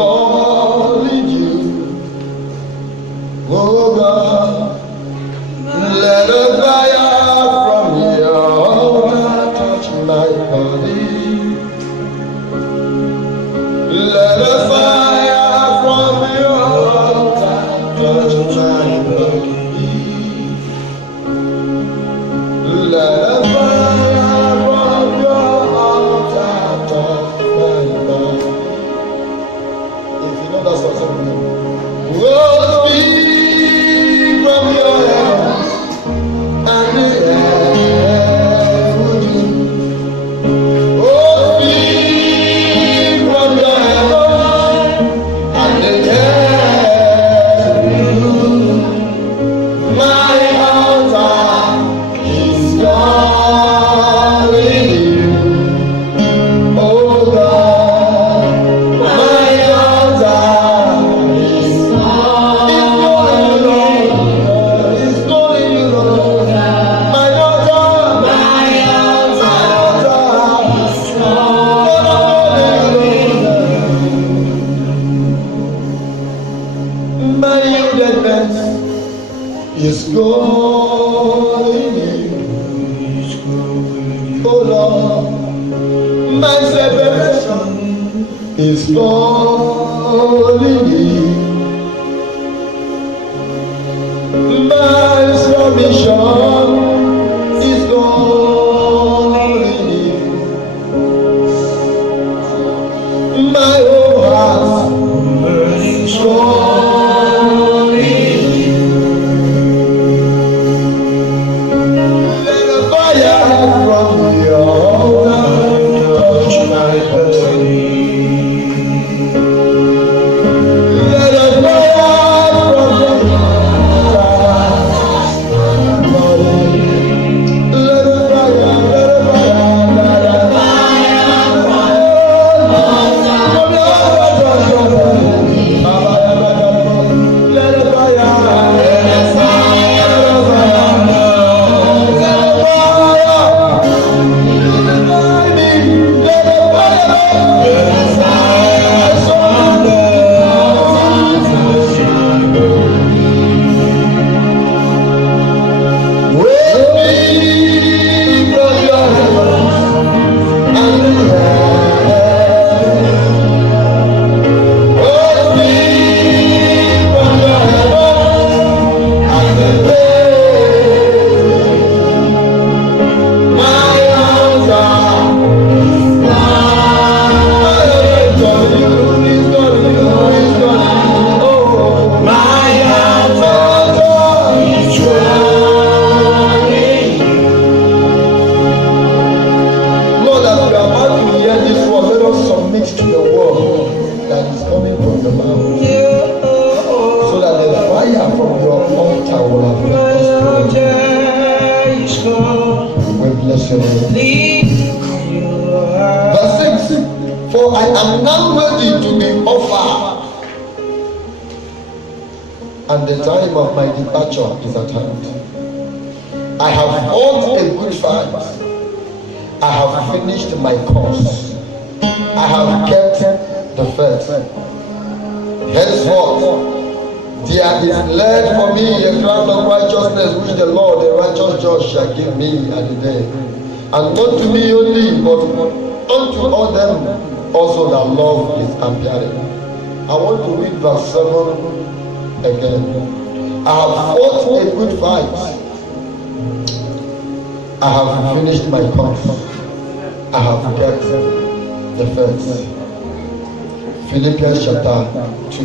calling you. Oh God, let a fire from your altar touch my body. Let a fire from your altar touch my body. Let a fire from your altar touch my body. If you know that song, oh, speak from your heavens and the earth would you. Oh, speak from your heavens and the earth would you. My altar is calling you. Oh God, my altar is calling you, Lord. My altar is calling you. My yieldedness is calling you. Oh Lord, my separation is calling you. My submission is calling you. My whole heart is calling you. Let a fire from your altar touch my body. Let a fire from your altar touch my body. Let a fire, let a fire, let a fire from your altar touch my body. Let a fire, let a fire, let a fire. Verse 6, for I am now ready to be offered, and the time of my departure is at hand. I have fought a good fight. I have finished my course. I have kept the faith. Henceforth, there is laid for me a crown of righteousness, which the Lord, the righteous judge, shall give me at the day. And not to me only, but unto all them also that love his appearing. I want to read verse 7 again. I have fought a good fight. I have finished my course. I have kept the faith. Philippians chapter 2.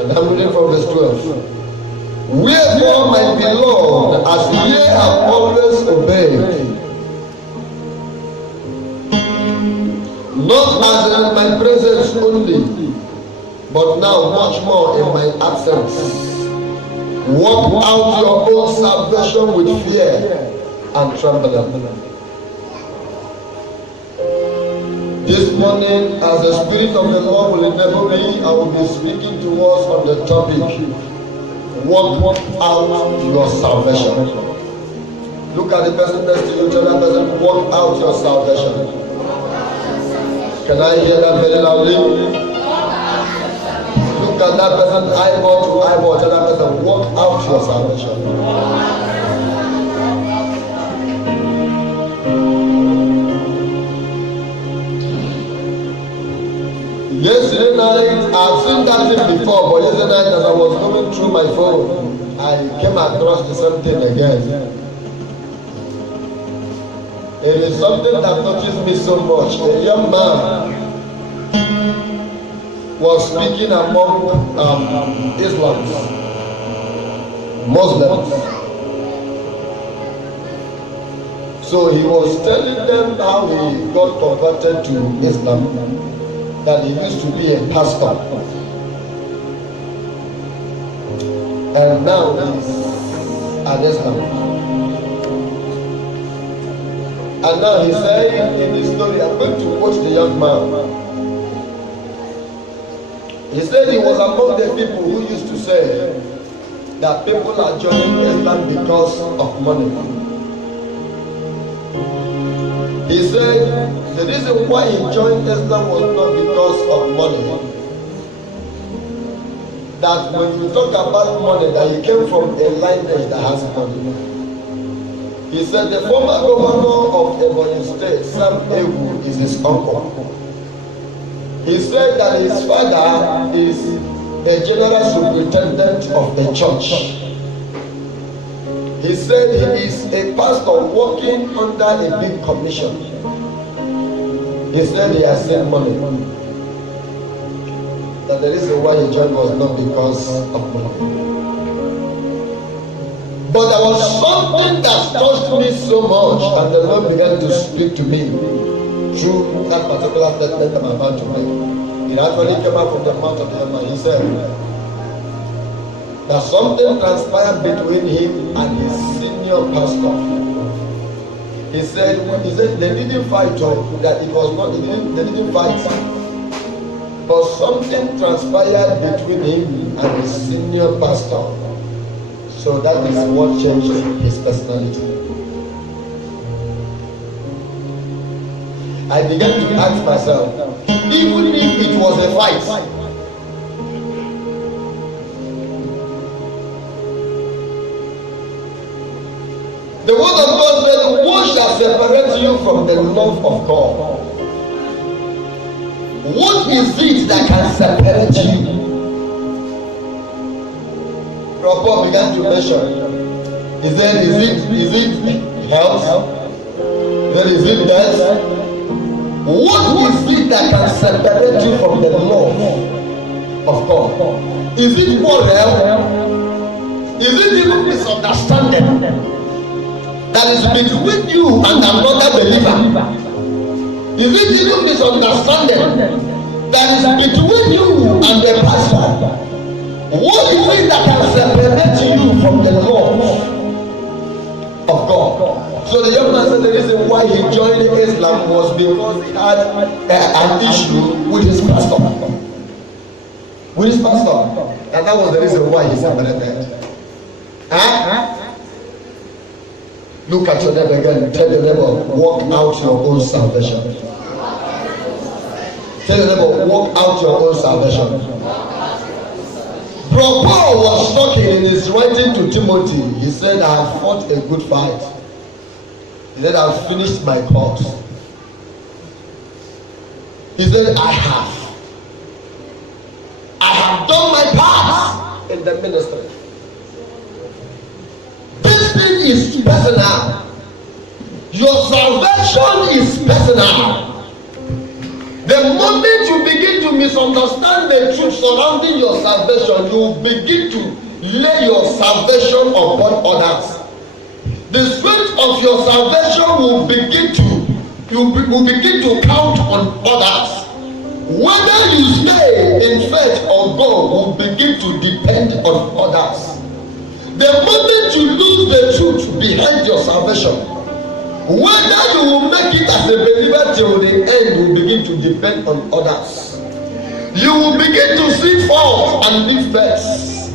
And I'm reading from verse 12. Wherefore, my beloved, as ye have always obeyed, not as in my presence only, but now much more in my absence, work out your own salvation with fear and trembling. This morning, as the Spirit of the Lord will enable me, I will be speaking to us on the topic, work out your salvation. Look at the person next to you. Tell that person, walk out your salvation. Can I hear that very loudly? Look at that person eyeball to eyeball. Tell that person, walk out your salvation. Yesterday night, I've seen that thing before, but yesterday night as I was going through my phone, I came across the same thing again. It is something that touches me so much. A young man was speaking among Muslims. So he was telling them how he got converted to Islam, that he used to be a pastor. And now he's an Islam. And now he's saying in his story, I'm going to quote the young man. He said he was among the people who used to say that people are joining Islam because of money. He said the reason why he joined Islam was not because of money. That when you talk about money, that he came from a lineage that has money. He said the former governor of Ebonyi State, Sam Ewu, is his uncle. He said that his father is a general superintendent of the church. He said he is a pastor working under a big commission. He said he has seen money. That the reason why he joined was not because of money. But there was something that touched me so much, and the Lord began to speak to me through that particular statement I'm about to make. It actually came out from the mouth of the young man. He said that something transpired between him and his senior pastor. He said they didn't fight, that it was not, they didn't fight. But something transpired between him and his senior pastor. So that is what changed his personality. I began to ask myself, even if it was a fight, the word of God said, what shall separate you from the love of God? What is it that can separate you? Paul began to mention. He said, is it health? Is it death? What is it that can separate you from the love of God? Is it quarrel? Is it even misunderstanding that is between you and another believer? Is it even misunderstanding that is between you and the pastor? What is it that can separate you from the love of God? So the young man said the reason why he joined Islam was because he had an issue with his pastor. And that was the reason why he separated. Look at your neighbor again. Tell your neighbor, walk out your own salvation. Tell your neighbor, walk out your own salvation. Paul was talking in his writing to Timothy. He said, I have fought a good fight. He said, I have finished my course. He said, I have done my part in the ministry. This thing is personal. Your salvation is personal. The moment you begin to misunderstand the truth surrounding your salvation, you begin to lay your salvation upon others. The strength of your salvation will begin to count on others. Whether you stay in faith or go will begin to depend on others. The moment you lose the truth behind your salvation, whether you will make it as a believer till the end will begin to depend on others. You will begin to see fault and leave best.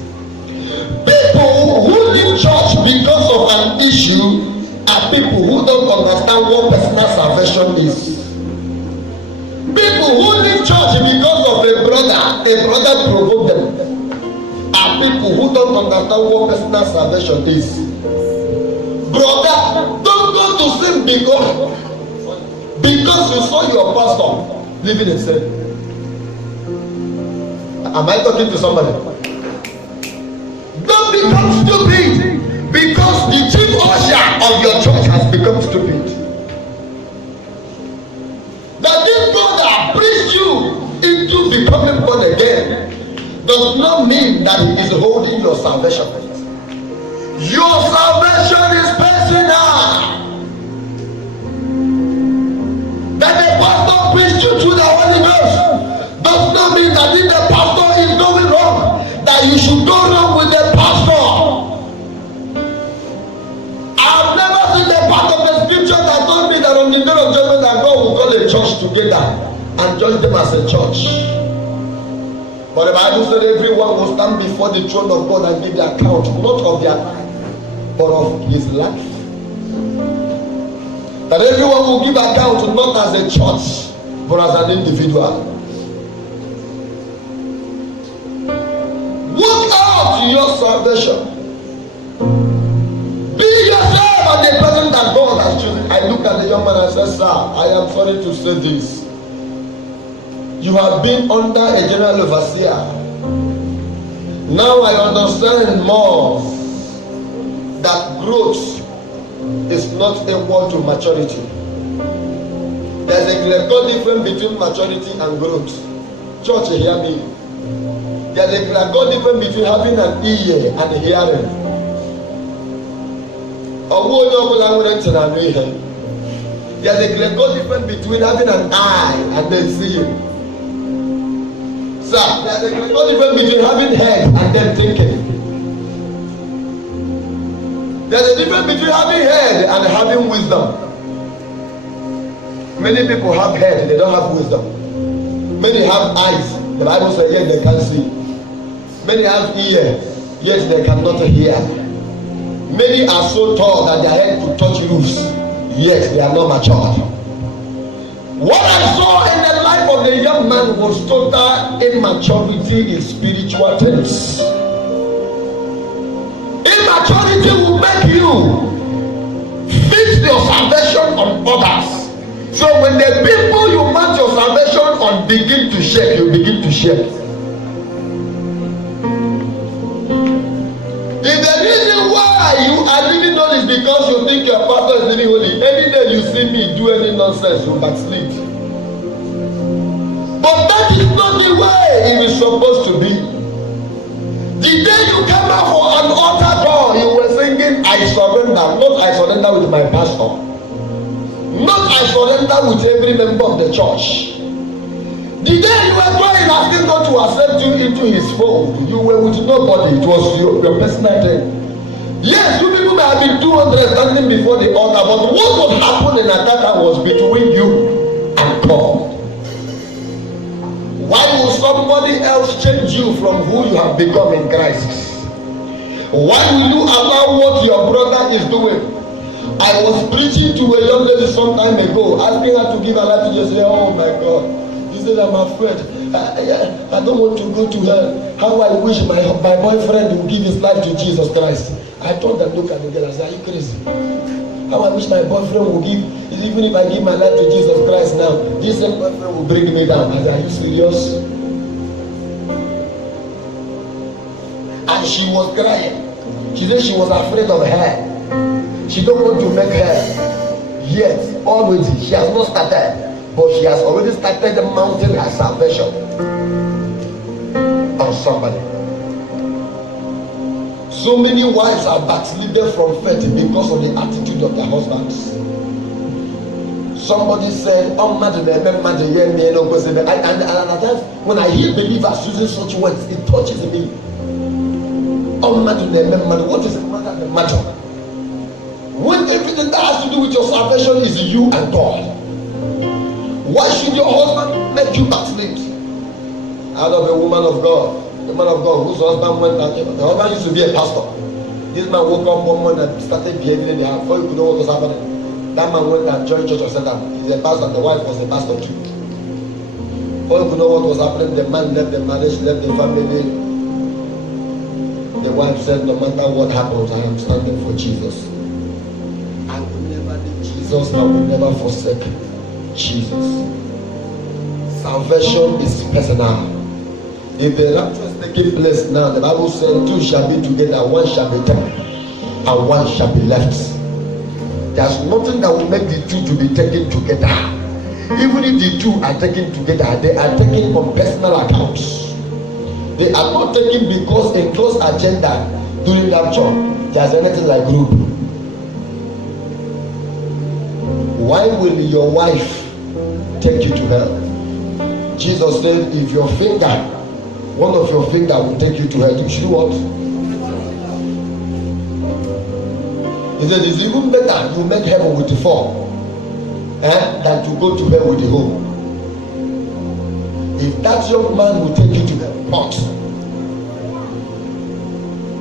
People who leave church because of an issue are people who don't understand what personal salvation is. People who leave church because of a brother provoked them, are people who don't understand what personal salvation is. Brother, don't go to sin because you saw your pastor living in sin. Am I talking to somebody? Don't become stupid because the chief usher of your church has become stupid. That this brother preached you into becoming born again does not mean that he is holding your salvation. Your salvation is personal. That the pastor preached you through the Holy Ghost does not mean that if the pastor is going wrong, that you should go wrong with the pastor. I've never seen a part of the scripture that told me that on the day of judgment that God will call a church together and judge them as a church. But the Bible said everyone will stand before the throne of God and give the account, not of their life, but of his life. That everyone will give account not as a church, but as an individual. Work out your salvation. Be yourself and the person that God has chosen. I look at the young man and say, sir, I am sorry to say this. You have been under a general overseer. Now I understand more that growth is not equal to maturity. There's a clear difference between maturity and growth. Church, hear me. There's a clear difference between having an ear and hearing. There's a clear difference between having an eye and then seeing. Sir, there's a clear difference between having head and then thinking. There's a difference between having head and having wisdom. Many people have head, they don't have wisdom. Many have eyes, the Bible says yet they can't see. Many have ear, yet they cannot hear. Many are so tall that their head could touch roofs, yet they are not matured. What I saw in the life of the young man was total immaturity in spiritual terms. Immaturity will make you fix your salvation on others. So when the people you mount your salvation on begin to shake, you begin to shake. If the reason why you are living on is because you think your pastor is living holy, any day you see me do any nonsense, you backslid. But that is not the way it is supposed to be. The day you came out for an altar call, you were singing, I surrender. Not I surrender with my pastor. Not I surrender with every member of the church. The day you were praying, asking God to accept you into his fold, you were with nobody. It was your personal thing. Yes, you people may have been 200 standing before the altar, but what was happening at that time was between you and God. Why will somebody else change you from who you have become in Christ? Why will you allow what your brother is doing? I was preaching to a young lady some time ago, asking her to give her life to Jesus. Oh my God. She said, I'm afraid. I don't want to go to hell. How I wish my boyfriend would give his life to Jesus Christ. I told her, look at the girl, I said, are you crazy? How I wish my boyfriend would give, even if I give my life to Jesus Christ now, this same boyfriend will bring me down. I said, are you serious? And she was crying. She said she was afraid of her. She don't want to make her. Yet, always, she has not started. But she has already started mounting her salvation on somebody. So many wives are backslidden from faith because of the attitude of their husbands. Somebody said, oh, and at times when I hear believers using such words, it touches me. Oh, what is the matter? When everything that has to do with your salvation is you and God, why should your husband make you backslid? Out of a woman of God, a man of God whose husband went out, the husband used to be a pastor. This man woke up one morning and started behaving in the house. Before you could know what was happening, that man went and joined church and said that he's a pastor and the wife was a pastor too. Before you could know what was happening, the man left the marriage, left the family. The wife said, no matter what happens, I am standing for Jesus. I will never leave Jesus. I will never forsake Jesus. Salvation is personal. If the rapture is taking place now, the Bible says two shall be together, one shall be taken, and one shall be left. There's nothing that will make the two to be taken together. Even if the two are taken together, they are taken on personal accounts. They are not taken because a close agenda during rapture. There's anything like group. Why will your wife take you to hell? Jesus said, if your finger, one of your finger will take you to hell, you should what? He said, it's even better you make heaven with the four than to go to hell with the whole. If that young man will take you to hell, not.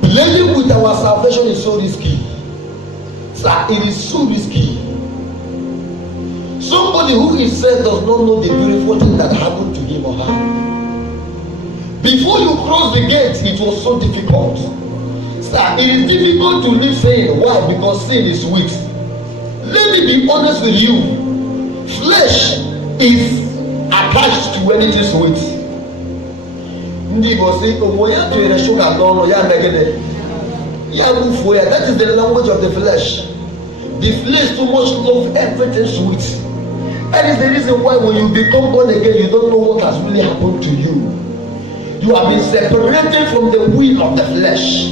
Playing with our salvation is so risky. Sir, it is so risky. Somebody who is saved does not know the beautiful thing that happened to him or her. Before you cross the gate, it was so difficult. Sir, it is difficult to live sin. Why? Because sin is weak. Let me be honest with you. Flesh is attached to anything sweet. That is the language of the flesh. The flesh too much love everything sweet. That is the reason why when you become born again, you don't know what has really happened to you. You have been separated from the will of the flesh.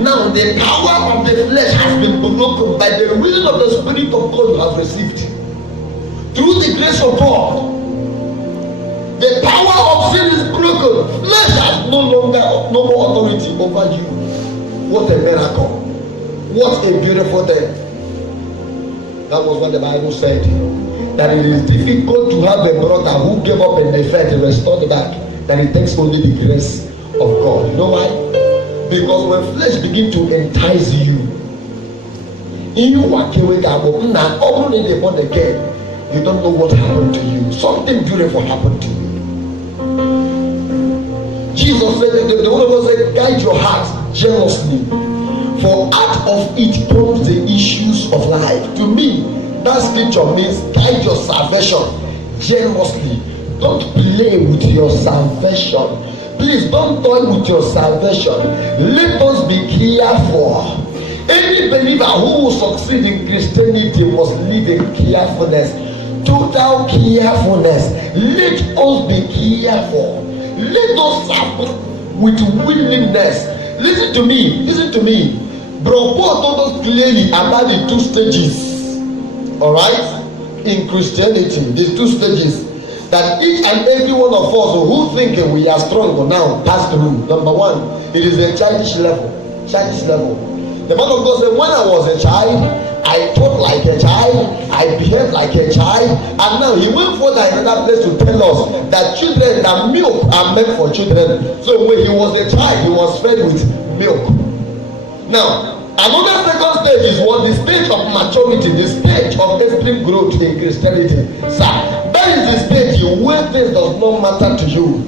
Now the power of the flesh has been broken by the will of the Spirit of God you have received. Through the grace of God, the power of sin is broken. Flesh has no more authority over you. What a miracle. What a beautiful thing. That was what the Bible said. That it is difficult to have a brother who gave up in the faith and restored back. That it takes only the grace of God. You know why? Because when flesh begin to entice you, you don't know what happened to you. Something beautiful happened to you. Jesus said, the Word of God said, guide your heart jealously, for out of it comes the issues of life. To me, that scripture means guide your salvation jealously. Don't play with your salvation. Please don't toy with your salvation. Let us be careful. Any believer who will succeed in Christianity must live in carefulness. Total carefulness. Let us be careful. Let us serve with willingness. Listen to me. Bro, Paul told us clearly about the two stages. Alright? In Christianity, the two stages that each and every one of us who think we are strong now pass through. Number one, it is a childish level. The man of God said, when I was a child, I thought like a child, I behaved like a child, and now he went further in another place to tell us that children, that milk are meant for children. So when he was a child, he was fed with milk. Now, another second stage is what? The stage of maturity, the stage of extreme growth in Christianity. Sir, that is the stage where things does not matter to you.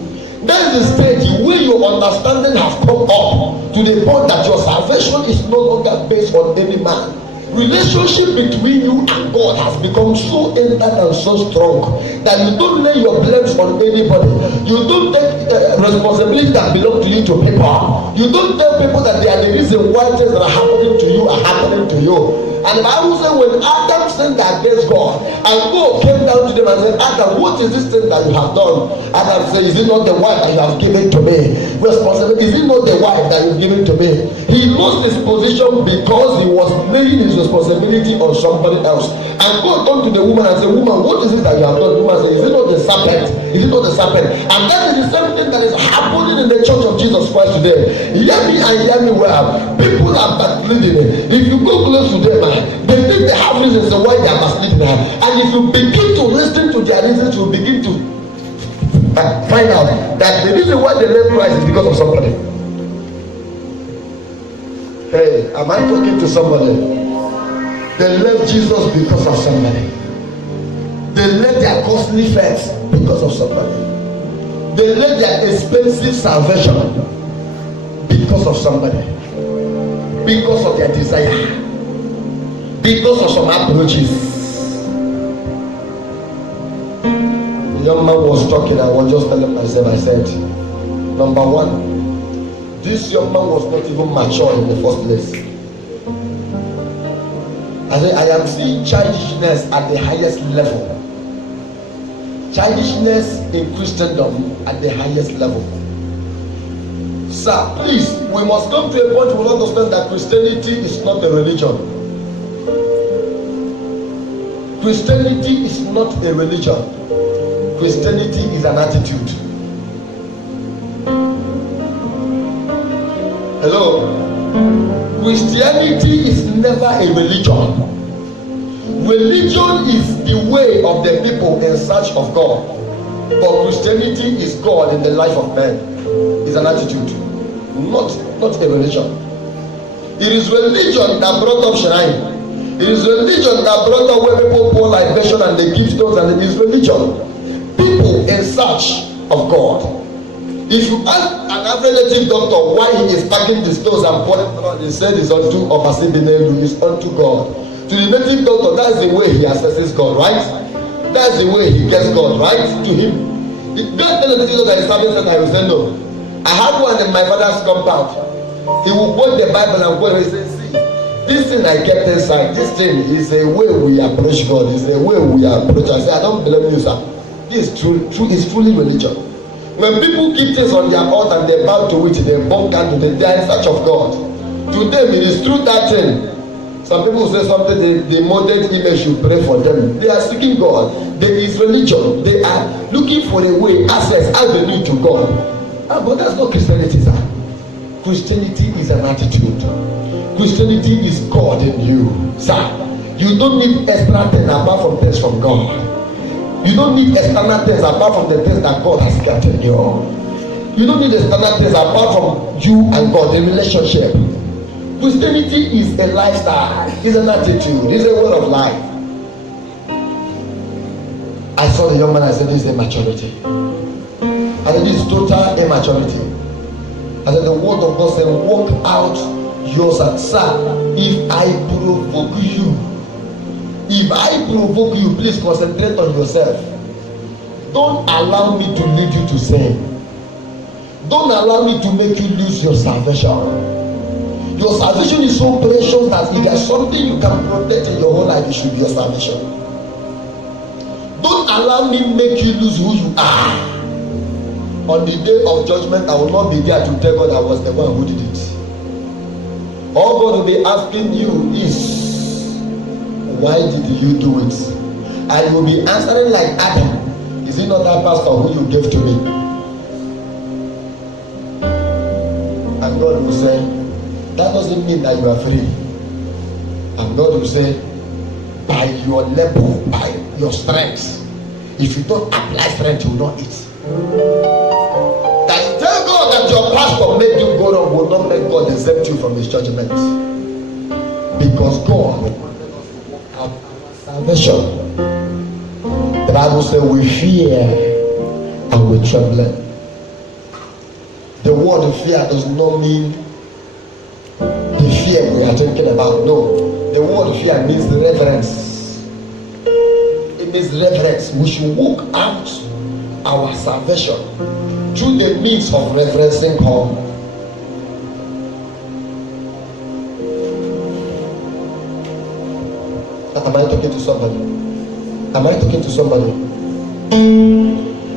That is the stage where your understanding has come up to the point that your salvation is no longer based on any man. Relationship between you and God has become so entered and so strong that you don't lay your blames on anybody. You don't take responsibility that belong to you to people. You don't tell people that they are the reason why things that are happening to you are happening to you. And the Bible says when Adam sinned against God, and God came down to them and said, Adam, what is this thing that you have done? Adam said, is it not the wife that you have given to me? Responsibility, is it not the wife that you've given to me? He lost his position because he was laying his responsibility on somebody else. And God turned to the woman and said, woman, what is it that you have done? The woman said, is it not the serpent? Is it not the serpent? And that is the same thing that is happening in the church of Jesus Christ today. Hear me and hear me well. People are backsliding. If you go close to them, they think they have reasons why they are backsliding. And if you begin to listen to their reasons, you begin to find out that the reason why they left Christ is because of somebody. Hey, am I talking to somebody? They left Jesus because of somebody. They left their costly faith because of somebody. They left their expensive salvation because of somebody. Because of their desire. Because of some approaches. The young man was talking. I was just telling myself, I said, number one, this young man was not even mature in the first place. I said, I am seeing childishness at the highest level. Childishness in Christendom at the highest level. Sir, please, we must come to a point where we understand that Christianity is not a religion. Christianity is not a religion. Christianity is an attitude. Hello? Christianity is never a religion. Religion is the way of the people in search of God. But Christianity is God in the life of man. It's an attitude, not a religion. It is religion that brought up shrine. It is religion that brought up where people pour libation and they give stones, and it is religion. People in search of God. If you ask an average native doctor why he is packing the stones and pouring blood, he said it's unto Obasibinelu, it's unto God. To the native doctor, that's the way he assesses God, right? That's the way he gets God, right? To him. If God tell the native doctor that he's serving Satan, he will say no. I had one in my father's compound. He will quote the Bible and quote it. He says, see, this thing I kept inside, this thing is a way we approach God, it's a way we approach. I say, I don't believe you, sir. This is true, it's truly religion. When people keep things on their altar and they bow to it, they burn candle, they are in search of God. To them, it is through that thing. Some people say something, the molded image should pray for them. They are seeking God. There is religion. They are looking for a way, access, avenue to God. But that's not Christianity, sir. Christianity is an attitude. Christianity is God in you, sir. You don't need extra things apart from things from God. You don't need external things apart from the things that God has granted you. You don't need external things apart from you and God, the relationship. Christianity is a lifestyle, it's an attitude, it's a way of life. I saw the young man, I said, this is immaturity. I said, this is total immaturity. I said, the word of God said, walk out yourself. Sir, if I provoke you, please concentrate on yourself. Don't allow me to lead you to sin. Don't allow me to make you lose your salvation. Your salvation is so precious that if there's something you can protect in your whole life, it should be your salvation. Don't allow me make you lose who you are. On the day of judgment, I will not be there to tell God I was the one who did it. All God will be asking you is, why did you do it? And you will be answering like Adam, is it not that pastor who you gave to me? And God will say, that doesn't mean that you are free. And God will say, by your level, by your strength, if you don't apply strength, you will not eat. That you tell God that your pastor made you go wrong will not make God exempt you from his judgment. Because God will protect us to walk out our salvation. The Bible says we fear and we tremble. The word fear does not mean the fear we are talking about. No. The word fear means reverence. It means reverence. We should walk out our salvation through the means of reverencing God. Am I talking to somebody? Am I talking to somebody?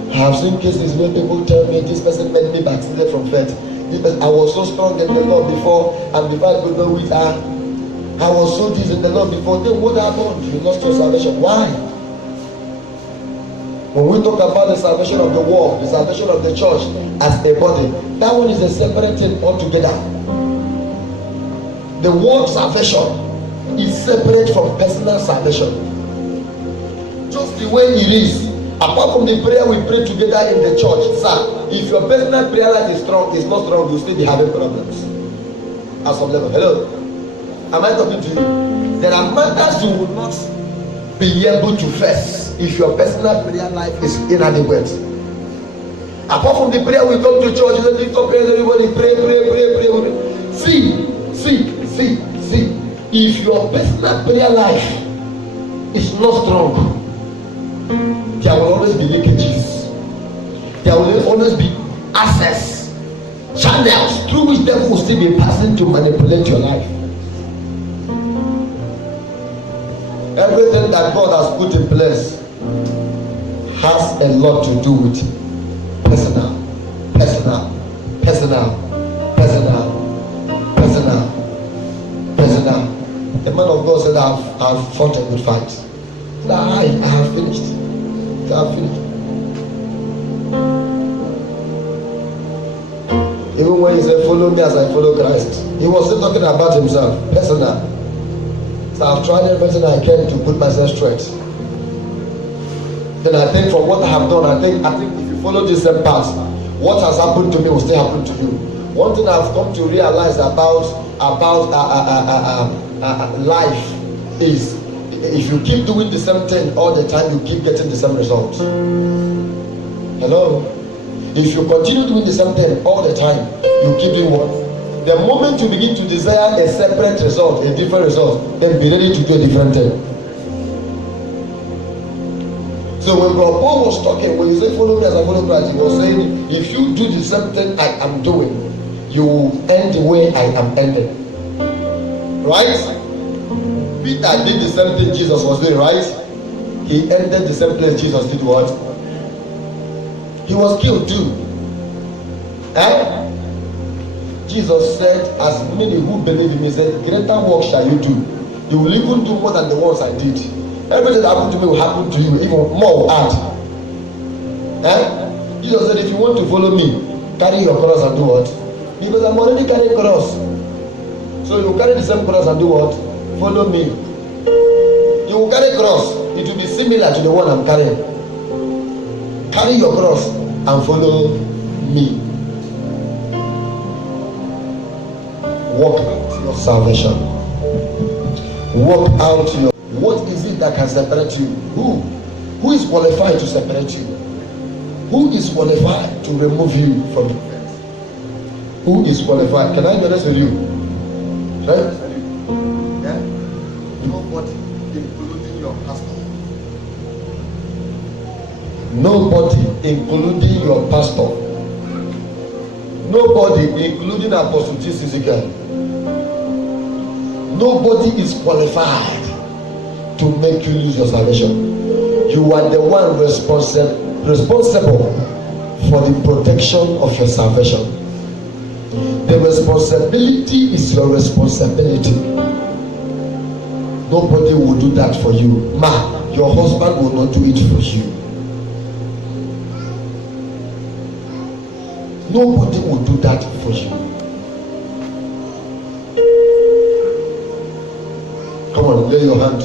I have seen cases where people tell me this person made me backslided from faith. I was so strong in the Lord before, and before I could go with her, I was so deep in the Lord before. Then what happened? You lost your salvation. Why? When we talk about the salvation of the world, the salvation of the church as a body, that one is a separate thing altogether. The word salvation is separate from personal salvation. Just the way it is. Apart from the prayer we pray together in the church, sir, if your personal prayer life is not strong, you'll still be having problems. at some level. Hello? Am I talking to you? There are matters you will not be able to face if your personal prayer life is inadequate. Apart from the prayer, we come to church, we lift up prayers, everybody pray. See. If your personal prayer life is not strong, there will always be leakages. There will always be access channels through which devil will still be passing to manipulate your life. Everything that God has put in place has a lot to do with personal. The man of God said, I've fought a good fight. I have finished. Even when he said, follow me as I follow Christ, he was still talking about himself, personal. So I've tried everything I can to put myself straight. Then I think from what I have done, I think if you follow this same path, what has happened to me will still happen to you. One thing I've come to realize about life is, if you keep doing the same thing all the time, you keep getting the same result. Hello? If you continue doing the same thing all the time, you keep doing what? The moment you begin to desire a separate result, a different result, then be ready to do a different thing. So when Paul was talking, when he said follow me as I follow Christ, he was saying, if you do the same thing I am doing, you will end the way I am ending. Right? Peter did the same thing Jesus was doing, right? He ended the same place Jesus did what? He was killed too. Jesus said, as many who believe in me, said, greater work shall you do. You will even do more than the ones I did. Everything that happened to me will happen to you, even more will add. Jesus said, if you want to follow me, carry your cross and do what? Because I'm already carrying cross. So you carry the same cross and do what? Follow me. You will carry cross. It will be similar to the one I'm carrying. Carry your cross and follow me. Walk out your salvation. Walk out your... What is it that can separate you? Who is qualified to separate you? Who is qualified to remove you from the faith? Who is qualified? Can I be honest with you? Right? Yeah? Nobody, including your pastor. Nobody, including your pastor. Nobody, including Apostle T.C. Nobody is qualified to make you lose your salvation. You are the one responsible for the protection of your salvation. The responsibility is your responsibility. Nobody will do that for you. Ma, your husband will not do it for you. Nobody will do that for you. Come on, lay your hand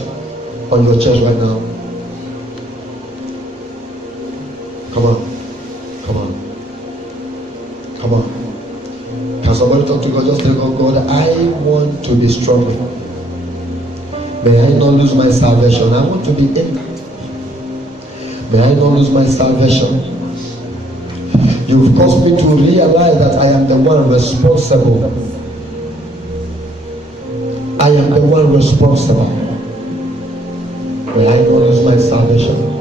on your chest right now. Come on. Can somebody talk to God? Just tell God, I want to be strong. May I not lose my salvation. I want to be intact. May I not lose my salvation. You've caused me to realize that I am the one responsible. I am the one responsible. May I not lose my salvation.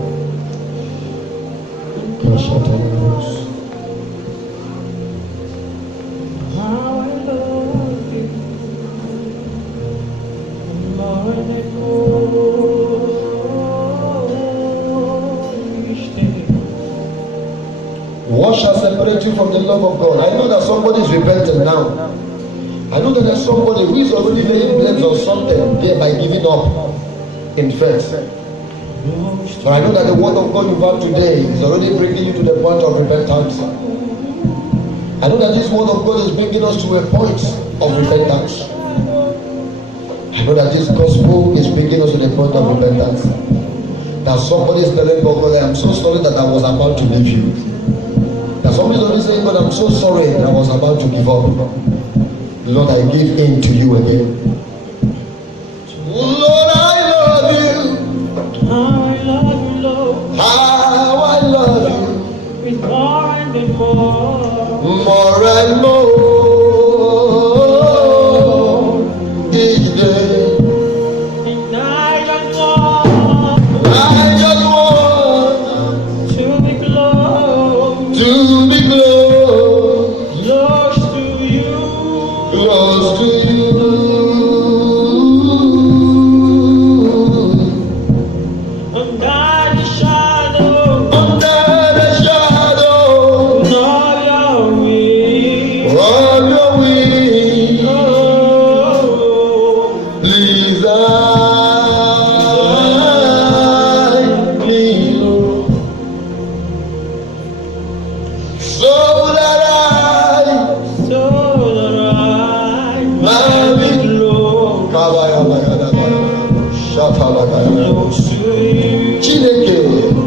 What shall separate you from the love of God? I know that somebody is repenting now. I know that there's somebody who is already laying blames on something thereby giving up in faith. But I know that the word of God you've had today is already bringing you to the point of repentance. I know that this word of God is bringing us to a point of repentance. I know that this gospel is bringing us to the point of repentance. That somebody is telling God, I'm so sorry that I was about to leave you. That somebody is already saying, God, I'm so sorry that I was about to give up. Lord, I give in to you again. Lord, I love you. I love you, Lord. How I love you. With more and more. More and more. Each day. And I just want to be close. To be close. Close to you. Close to you. Under the shadow. Under the shadow Of your wings. of your wings. Oh, Please hide me, Lord, so that so that I might be close. Close to you. Chineke,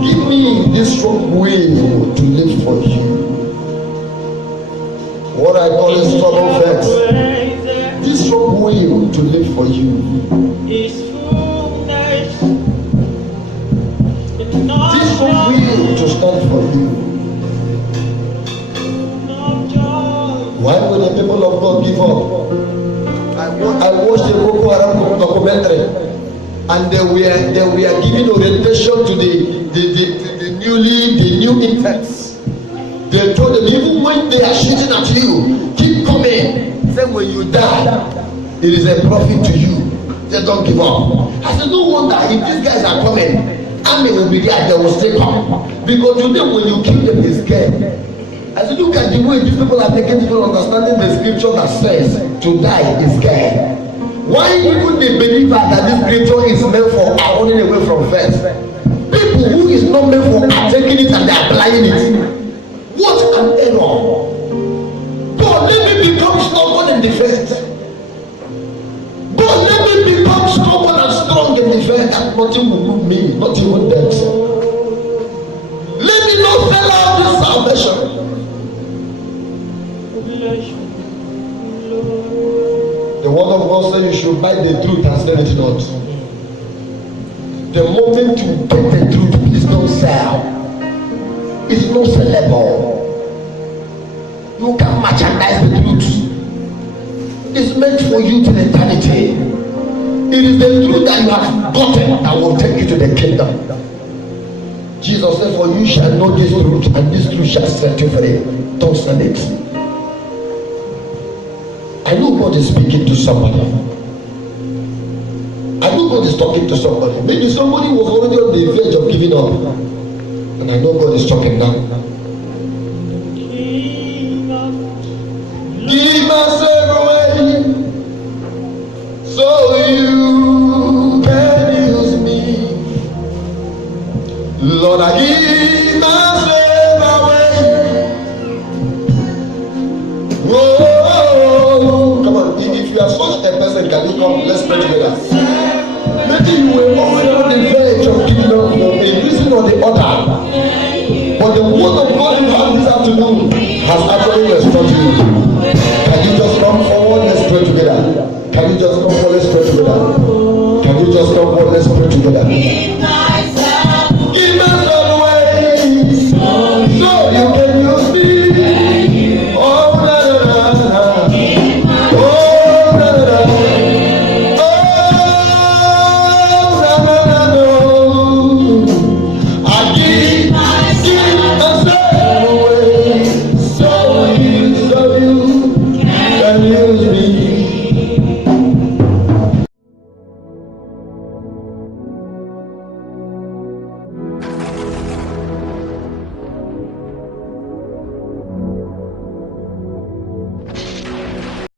give me this strong will to live for you. What I call a struggle first. This strong will to live for you. Is fullness. This strong will to stand for you. Why will the people of God give up? I watched the Boko Haram documentary, and they were giving orientation to the new interns. They told them, even when they are shooting at you, keep coming. Say when you die, it is a profit to you. Just don't give up. I said, no wonder if these guys are coming, army will be there, they will still come. Because today when you kill them, it's scared. I said, look at the way these people are taking people understanding the scripture that says to die is scared. Why even the believer that this scripture is meant for are running away from faith? People who is not meant for are taking it and they are applying it. What an error! God, let me become stubborn in the faith. God, let me become stubborn and strong in the faith that nothing will move me, not even death. Let me not fail out this salvation. The word of God says you should buy the truth and sell it not. The moment you get the truth, please don't sell. It's not sellable. You can merchandise the truth. It's meant for you till eternity. It is the truth that you have gotten that will take you to the kingdom. Jesus said, for you shall know this truth, and this truth shall set you free. Don't sell it. I know God is speaking to somebody. I know God is talking to somebody. Maybe somebody was already on the verge of giving up. And I know God is talking now. Give myself away so you can use me. Lord, I give myself away. Whoa, come on. If you are such a person, can you come? Let's pray together. Maybe you were already on the verge of giving up for a reason or the other. But the word of God you have this afternoon has actually restored you. Can you just come forward? Let's pray together. Can you just come forward? Let's pray together. Can you just come forward? Let's pray together.